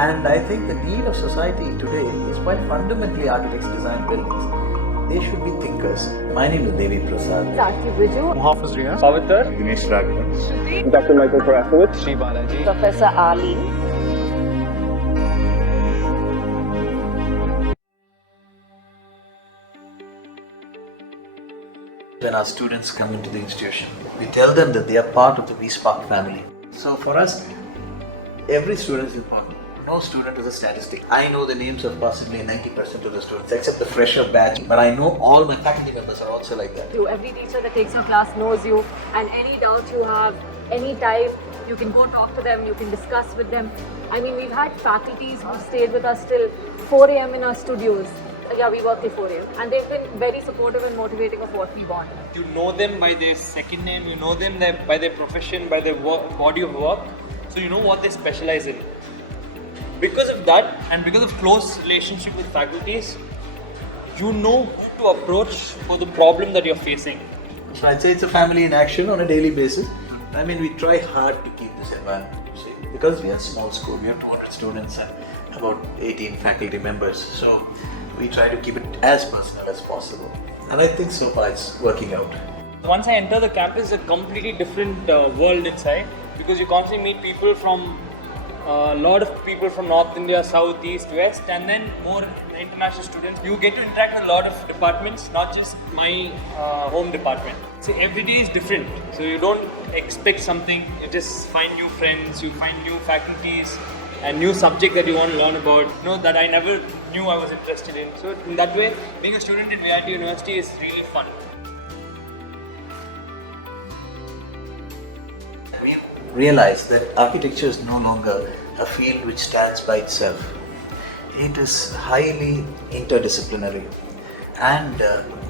And I think the need of society today is quite fundamentally architects design buildings. They should be thinkers. My name is Devi Prasad. Sakshi Viju, Muhafiz Riyaz, Paviter, Dinesh Raghavan, Dr. Michael Karafowitz, Sri Balaji, Professor Ali. When our students come into the institution, we tell them that they are part of the V-Spark family. So for us, every student is important. No student is a statistic. I know the names of possibly 90% of the students, except the fresher batch. But I know all my faculty members are also like that. Every teacher that takes your class knows you, and any doubt you have, any type, you can go talk to them, you can discuss with them. I mean, we've had faculties who stayed with us till 4 a.m. in our studios. Yeah, we work till 4 a.m. And they've been very supportive and motivating of what we want. You know them by their second name, you know them by their profession, by their body of work, so you know what they specialize in. Because of that, and because of close relationship with faculties, you know who to approach for the problem that you're facing. So I'd say it's a family in action on a daily basis. I mean, we try hard to keep this environment, you see, because we are a small school. We have 200 students and about 18 faculty members. So we try to keep it as personal as possible. And I think so far it's working out. Once I enter the campus, it's a completely different world inside, because you constantly meet people from a lot of people from North India, South, East, West, and then more international students. You get to interact with a lot of departments, not just my home department. So every day is different. So you don't expect something, you just find new friends, you find new faculties and new subject that you want to learn about, you know, that I never knew I was interested in. So in that way, being a student in VIT University is really fun. We realize that architecture is no longer a field which stands by itself. It is highly interdisciplinary, and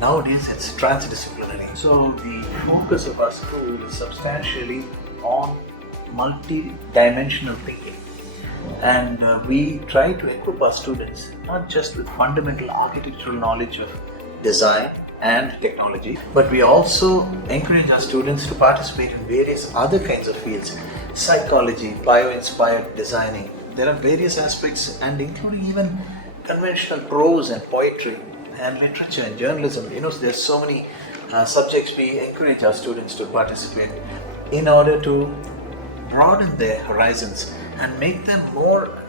nowadays it's transdisciplinary. So the focus of our school is substantially on multi-dimensional thinking, and we try to equip our students not just with fundamental architectural knowledge of design and technology, but we also encourage our students to participate in various other kinds of fields: psychology, bio-inspired designing. There are various aspects, and including even conventional prose and poetry and literature and journalism. You know, there's so many subjects we encourage our students to participate in order to broaden their horizons and make them more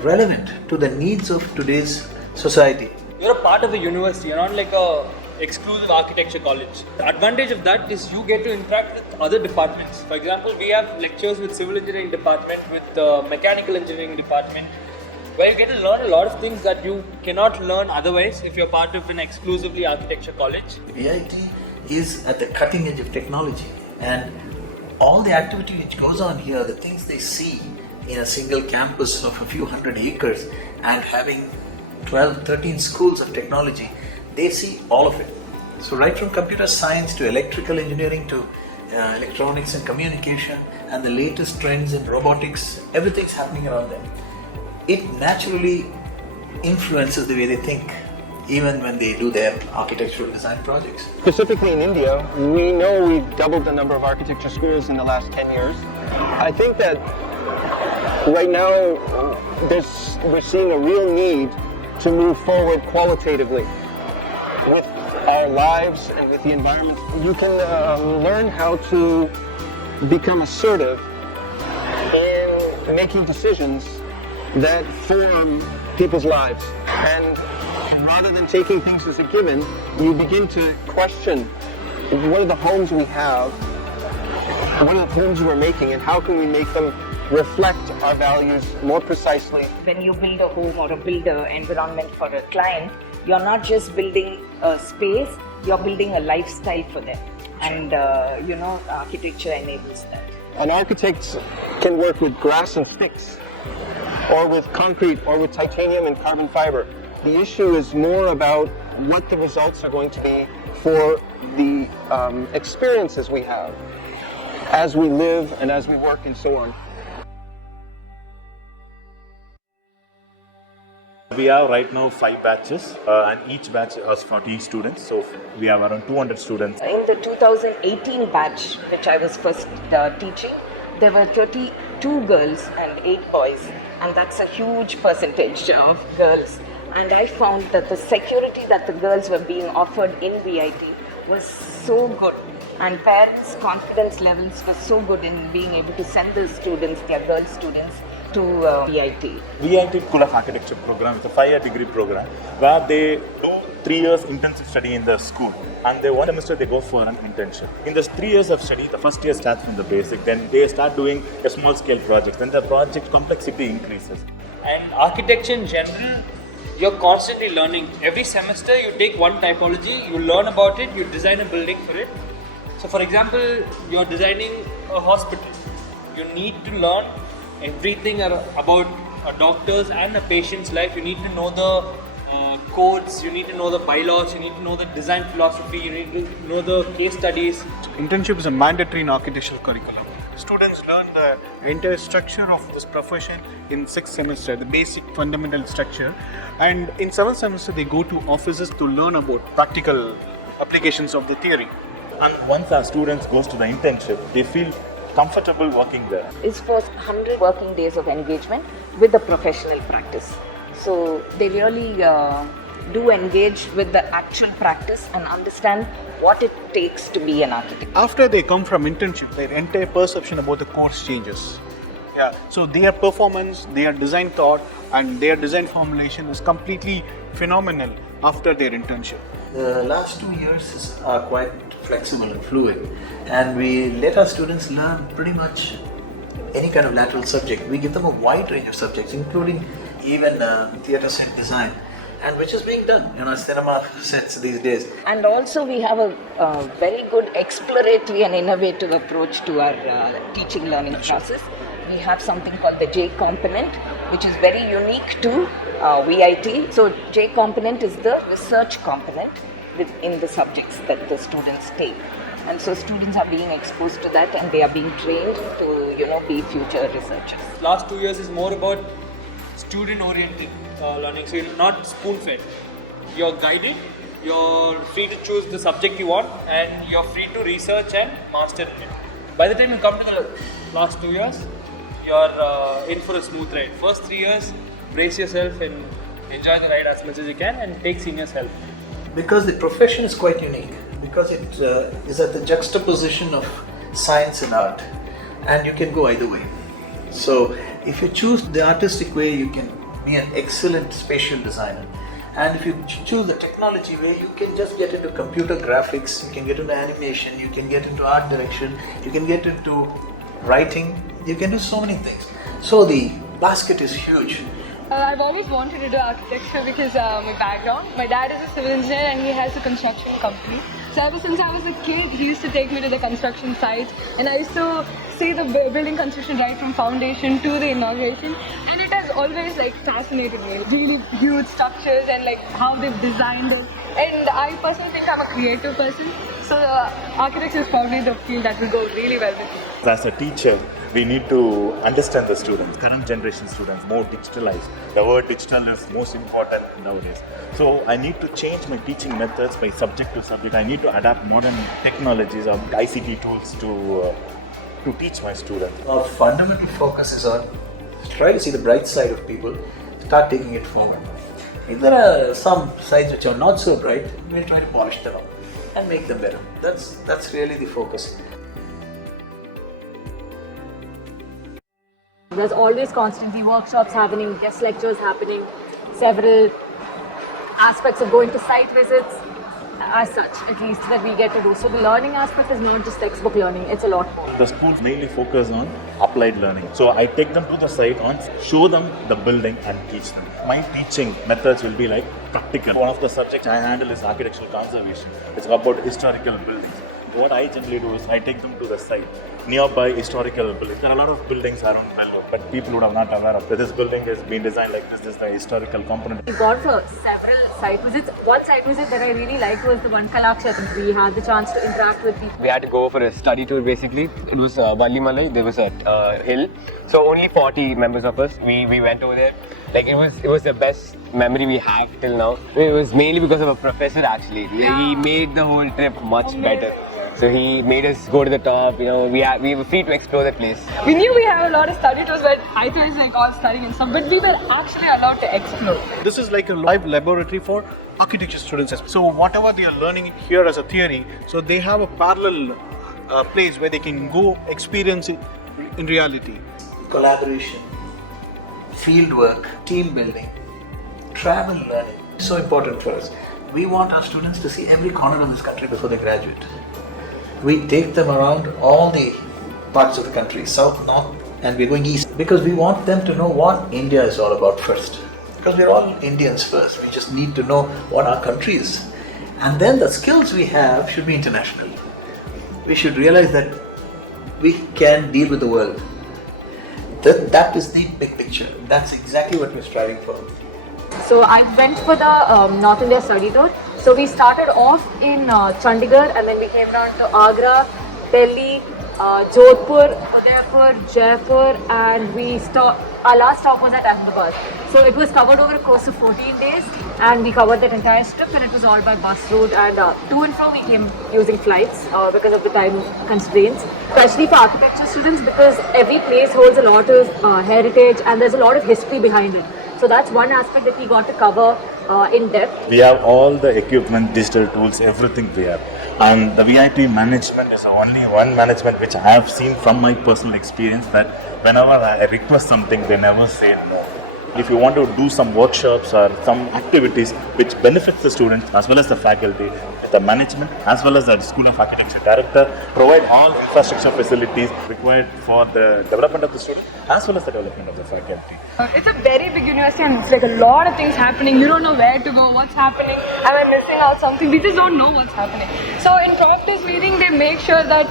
relevant to the needs of today's society. You're a part of a university, you're not like a exclusive architecture college. The advantage of that is you get to interact with other departments. For example, we have lectures with civil engineering department, with mechanical engineering department, where you get to learn a lot of things that you cannot learn otherwise if you're part of an exclusively architecture college. VIT is at the cutting edge of technology, and all the activity which goes on here, the things they see in a single campus of a few hundred acres and having 12, 13 schools of technology, they see all of it. So right from computer science to electrical engineering to electronics and communication and the latest trends in robotics, everything's happening around them. It naturally influences the way they think, even when they do their architectural design projects. Specifically in India, we know we've doubled the number of architecture schools in the last 10 years. I think that right now we're seeing a real need to move forward qualitatively with our lives and with the environment. You can learn how to become assertive in making decisions that form people's lives. And rather than taking things as a given, you begin to question what are the homes we have, what are the homes we're making, and how can we make them reflect our values more precisely. When you build a home or build an environment for a client, you're not just building a space, you're building a lifestyle for them. And architecture enables that. An architect can work with grass and sticks, or with concrete, or with titanium and carbon fiber. The issue is more about what the results are going to be for the experiences we have as we live and as we work and so on. We have right now 5 batches and each batch has 40 students. So we have around 200 students. In the 2018 batch, which I was first teaching, there were 30 2 girls and 8 boys, and that's a huge percentage of girls. And I found that the security that the girls were being offered in VIT was so good, and parents' confidence levels were so good in being able to send the students, their girl students, to VIT. VIT School of Architecture program is a 5-year degree program where they do 3 years intensive study in the school, and they 1 semester they go for an internship. In this 3 years of study, the first year starts from the basic, then they start doing a small scale project, then the project complexity increases. And architecture in general, you're constantly learning. Every semester you take one typology, you learn about it, you design a building for it. So for example, you're designing a hospital. You need to learn everything about a doctor's and a patient's life. You need to know the codes, you need to know the bylaws, you need to know the design philosophy, you need to know the case studies. Internship is a mandatory in architectural curriculum. Students learn the entire structure of this profession in 6th semester, the basic fundamental structure, and in 7th semester they go to offices to learn about practical applications of the theory. And once our students goes to the internship, they feel comfortable working there. It's for 100 working days of engagement with the professional practice. So they really do engage with the actual practice and understand what it takes to be an architect. After they come from internship, their entire perception about the course changes. Yeah, so their performance, their design thought, and their design formulation is completely phenomenal after their internship. The last 2 years are quite flexible and fluid, and we let our students learn pretty much any kind of lateral subject. We give them a wide range of subjects, including even theatre set design, and which is being done in our cinema sets these days. And also we have a very good exploratory and innovative approach to our teaching learning process. We have something called the J component, which is very unique to VIT. So J component is the research component within the subjects that the students take. And so students are being exposed to that, and they are being trained to, be future researchers. Last 2 years is more about student-oriented learning. So you're not spoon-fed. You're guided. You're free to choose the subject you want, and you're free to research and master it. By the time you come to the last 2 years, you're in for a smooth ride. First 3 years, brace yourself and enjoy the ride as much as you can, and take seniors' help. Because the profession is quite unique, because it is at the juxtaposition of science and art, and you can go either way. So if you choose the artistic way, you can be an excellent spatial designer, and if you choose the technology way, you can just get into computer graphics, you can get into animation, you can get into art direction, you can get into writing, you can do so many things. So the basket is huge. I've always wanted to do architecture because my background. My dad is a civil engineer and he has a construction company. So ever since I was a kid, he used to take me to the construction sites, and I used to see the building construction right from foundation to the inauguration. And it has always fascinated me. Really huge structures and how they've designed it. And I personally think I'm a creative person. So architecture is probably the field that will go really well with me. As a teacher, we need to understand the students, current generation students, more digitalized. The word digital is most important nowadays. So I need to change my teaching methods by subject to subject. I need to adapt modern technologies or ICT tools to teach my students. Our fundamental focus is on try to see the bright side of people, start taking it forward. If there are some sides which are not so bright, we'll try to polish them up and make them better. That's really the focus. There's always constantly workshops happening, guest lectures happening, several aspects of going to site visits, as such, at least, that we get to do. So the learning aspect is not just textbook learning, it's a lot more. The schools mainly focus on applied learning. So I take them to the site and show them the building and teach them. My teaching methods will be practical. One of the subjects I handle is architectural conservation. It's about historical buildings. What I generally do is I take them to the site, nearby historical buildings. There are a lot of buildings around Melbourne, but people would have not aware of that this building has been designed like this. This is the historical component. We've gone for several site visits. One site visit that I really liked was the one Kalakshetram. We had the chance to interact with people. We had to go for a study tour basically. It was Vallimalai, there was a hill. So only 40 members of us, we went over there. It was the best memory we have till now. It was mainly because of a professor actually. He made the whole trip much better. So he made us go to the top. You know, we were free to explore the place. We knew we have a lot of study tours where I thought it's like all studying and stuff, but we were actually allowed to explore. This is like a live laboratory for architecture students. So whatever they are learning here as a theory, so they have a parallel place where they can go experience it in reality. Collaboration, field work, team building, travel learning. So important for us. We want our students to see every corner of this country before they graduate. We take them around all the parts of the country, south, north, and we're going east, because we want them to know what India is all about first. Because we're all Indians first. We just need to know what our country is. And then the skills we have should be international. We should realize that we can deal with the world. That is the big picture. That's exactly what we're striving for. So I went for the North India study tour. So we started off in Chandigarh, and then we came down to Agra, Delhi, Jodhpur, Udaipur, Jaipur, and our last stop was at Ahmedabad. So it was covered over a course of 14 days, and we covered that entire strip, and it was all by bus route, and to and fro we came using flights because of the time constraints, especially for architecture students, because every place holds a lot of heritage and there's a lot of history behind it. So that's one aspect that we got to cover in depth. We have all the equipment, digital tools, everything we have. And the VIP management is only one management which I have seen from my personal experience, that whenever I request something, they never say no. If you want to do some workshops or some activities which benefits the students as well as the faculty, the management as well as the School of Architecture director provide all infrastructure facilities required for the development of the student as well as the development of the faculty. It's a very big university and it's like a lot of things happening. You don't know where to go, what's happening, am I missing out something? We just don't know what's happening. So in practice meeting, they make sure that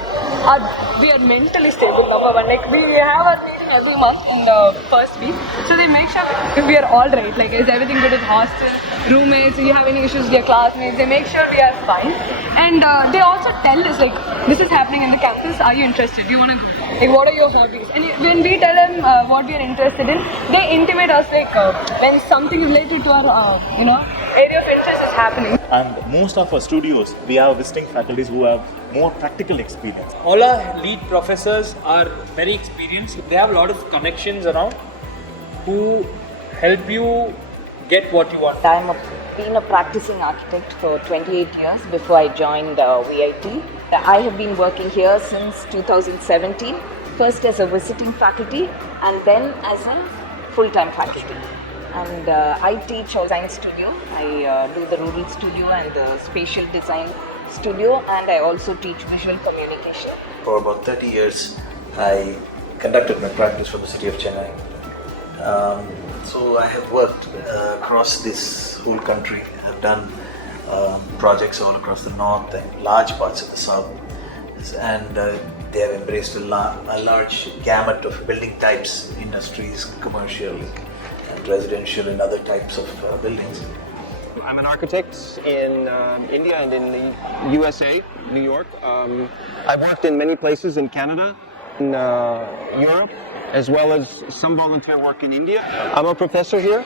we are mentally stable, number one. Like we have our meeting every month in the first week. So they make sure if we are all right, like is everything good with hostel, roommates, do you have any issues with your classmates? They make sure we are fine. And they also tell us like, this is happening in the campus, are you interested? Do you want to go? Like what are your hobbies? And when we tell them what we are interested in, they intimate us like when something related to our area of interest is happening. And most of our studios, we have visiting faculties who have more practical experience. All our lead professors are very experienced. They have a lot of connections around who help you get what you want. I'm been a practicing architect for 28 years before I joined VIT. I have been working here since 2017, first as a visiting faculty and then as a full-time faculty. And I teach design studio. I do the rural studio and the spatial design studio, and I also teach visual communication. For about 30 years, I conducted my practice for the city of Chennai. So I have worked across this whole country. I have done projects all across the north and large parts of the south. And they have embraced a large gamut of building types, industries, commercial, and residential, and other types of buildings. I'm an architect in India and in the USA, New York. I've worked in many places in Canada, in Europe, as well as some volunteer work in India. I'm a professor here.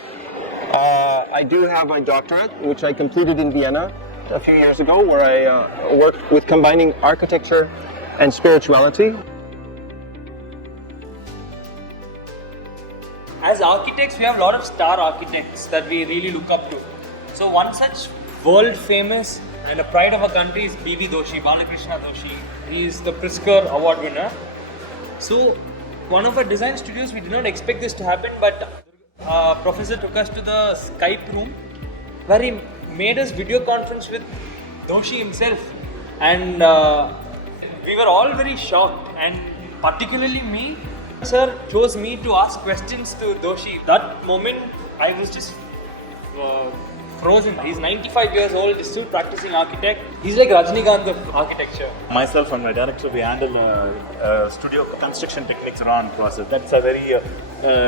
I do have my doctorate, which I completed in Vienna a few years ago, where I worked with combining architecture and spirituality. As architects, we have a lot of star architects that we really look up to. So one such world famous and a pride of our country is B.V. Doshi, Balakrishna Doshi. He is the Pritzker Award winner. So one of our design studios, we did not expect this to happen, but professor took us to the Skype room where he made us video conference with Doshi himself, and we were all very shocked, and particularly me. Sir chose me to ask questions to Doshi. That moment I was just frozen. He's 95 years old, he's still practicing architect. He's like Rajinikanth of architecture. Myself and my director, we handle studio construction techniques around process. That's a very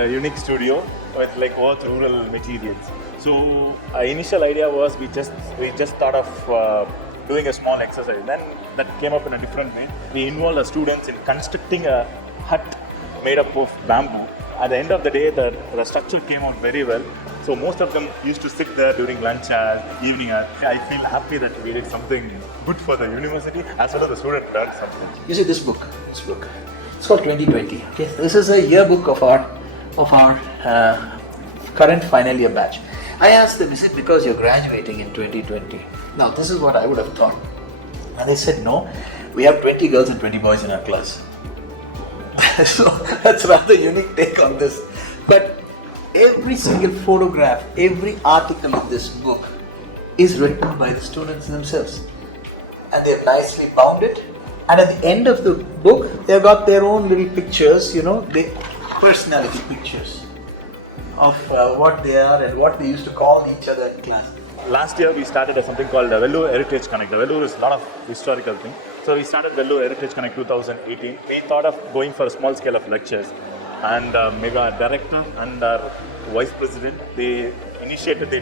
unique studio with like all rural materials. So our initial idea was we just thought of doing a small exercise. Then that came up in a different way. We involved our students in constructing a hut made up of bamboo at the end of the day, the structure came out very well. So most of them used to sit there during lunch hours, evening hours. I feel happy that we did something good for the university as well as the student learned something. You see this book. It's called 2020. Okay, this is a yearbook of our current final year batch. I asked them, is it because you're graduating in 2020? Now, this is what I would have thought. And they said, no, we have 20 girls and 20 boys in our class. So that's rather unique take on this. But every single photograph, every article in this book is written by the students themselves. And they've nicely bound it. And at the end of the book, they've got their own little pictures, the personality pictures of what they are and what they used to call each other in class. Last year we started something called the Vellore Heritage Connect. The Vellore is a lot of historical thing. So we started Vellore Heritage Connect 2018. We thought of going for a small scale of lectures. And maybe our director and our vice president, they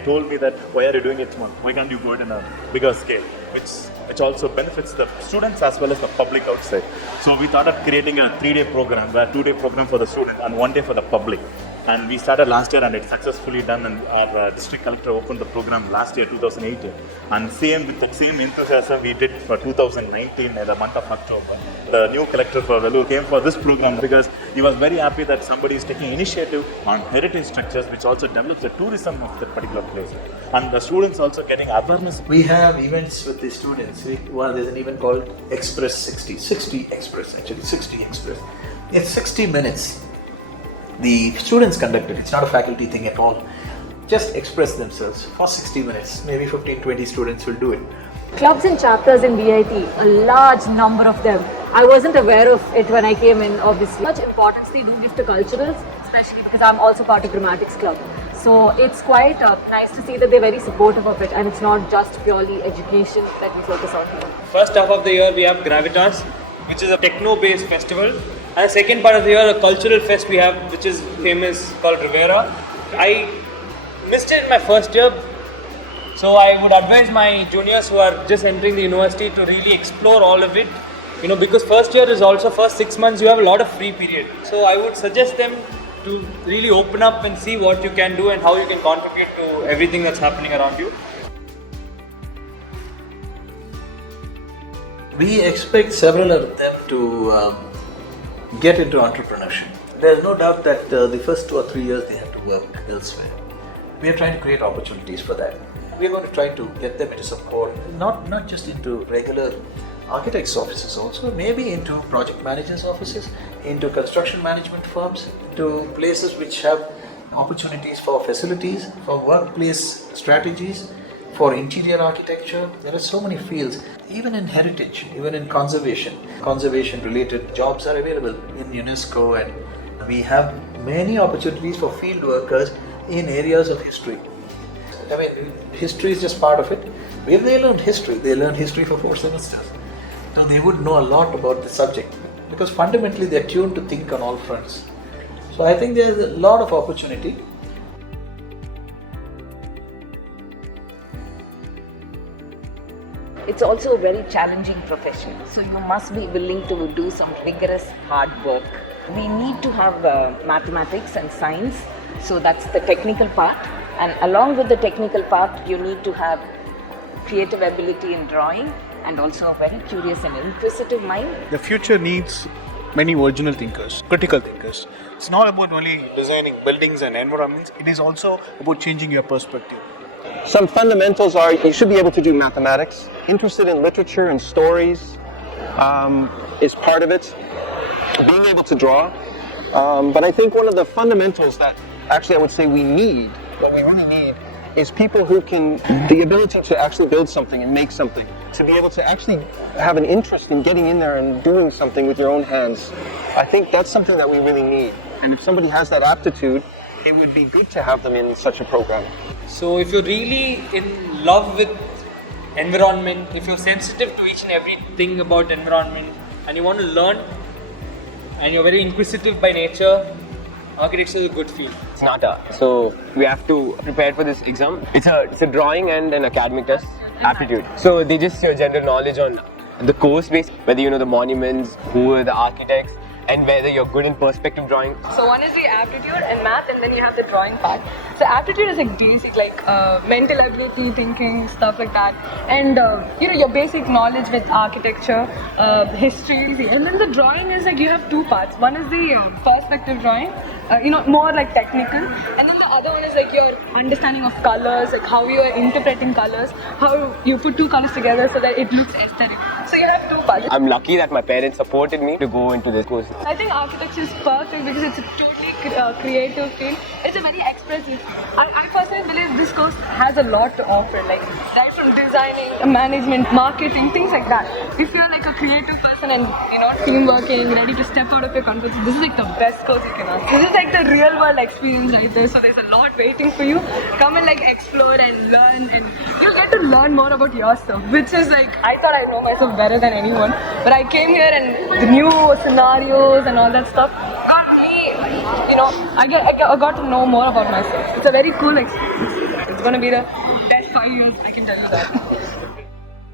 told me that, why are you doing it small? Why can't you go it in a bigger scale? Which also benefits the students as well as the public outside. So we thought of creating a 3-day program, where 2-day program for the student and 1 day for the public. And we started last year and it's successfully done, and our district collector opened the program last year, 2018. And with the same enthusiasm we did for 2019 in the month of October. The new collector for Vellore came for this program because he was very happy that somebody is taking initiative on heritage structures, which also develops the tourism of that particular place. And the students also getting awareness. We have events with the students. There's an event called Express 60 Express. It's 60 minutes. The students conduct it. It's not a faculty thing at all. Just express themselves for 60 minutes. Maybe 15-20 students will do it. Clubs and chapters in VIT, a large number of them. I wasn't aware of it when I came in, obviously. Much importance they do give to culturals, especially because I'm also part of Dramatics Club. So it's quite nice to see that they're very supportive of it, and it's not just purely education that we focus on here. First half of the year we have Gravitas, which is a techno-based festival. And the second part of the year, a cultural fest we have, which is famous, called Rivera. I missed it in my first year, so I would advise my juniors who are just entering the university to really explore all of it. Because first year is also first 6 months, you have a lot of free period. So I would suggest them to really open up and see what you can do and how you can contribute to everything that's happening around you. We expect several of them to get into entrepreneurship. There is no doubt that the first 2 or 3 years they have to work elsewhere. We are trying to create opportunities for that. We are going to try to get them into some core, not just into regular architects' offices, also maybe into project managers' offices, into construction management firms, into places which have opportunities for facilities, for workplace strategies, for interior architecture. There are so many fields. Even in heritage, even in conservation related jobs are available in UNESCO, and we have many opportunities for field workers in areas of history. I mean, history is just part of it. When they learn history for 4 semesters. So they would know a lot about the subject, because fundamentally they're tuned to think on all fronts. So I think there's a lot of opportunity. It's also a very challenging profession, so you must be willing to do some rigorous hard work. We need to have mathematics and science, so that's the technical part, and along with the technical part you need to have creative ability in drawing and also a very curious and inquisitive mind. The future needs many original thinkers, critical thinkers. It's not about only designing buildings and environments, it is also about changing your perspective. Some fundamentals are you should be able to do mathematics. Interested in literature and stories is part of it. Being able to draw. But I think one of the fundamentals that actually I would say we need, what we really need, is people who can, the ability to actually build something and make something, to be able to actually have an interest in getting in there and doing something with your own hands. I think that's something that we really need. And if somebody has that aptitude, it would be good to have them in such a program. So if you're really in love with environment, if you're sensitive to each and everything about environment, and you want to learn, and you're very inquisitive by nature, architecture is a good field. It's not so we have to prepare for this exam. It's a drawing and an academic test, aptitude. So they just your general knowledge on the course base, whether you know the monuments, who are the architects, and whether you're good in perspective drawing. So one is the aptitude and math, and then you have the drawing part. So aptitude is like basic, like mental ability, thinking, stuff like that, and your basic knowledge with architecture, history, and then the drawing is like you have two parts. One is the perspective drawing, more like technical, and then the other one is like your understanding of colors, like how you are interpreting colors, how you put two colors together so that it looks aesthetic. So you have two parts. I'm lucky that my parents supported me to go into this course. I think architecture is perfect because it's a totally creative field. It's a very expressive. I personally believe this course has a lot to offer, like right from designing, management, marketing, things like that. If you're like a creative person and team working, ready to step out of your comfort zone, this is like the best course you can ask. This is like the real world experience right there. So there's a lot waiting for you. Come and like explore and learn, and you'll get to learn more about yourself, which is like I thought I know myself better than anyone, but I came here and the new scenarios and all that stuff got me. I got to know more about myself. It's a very cool experience. It's gonna be the best 5 years, I can tell you that.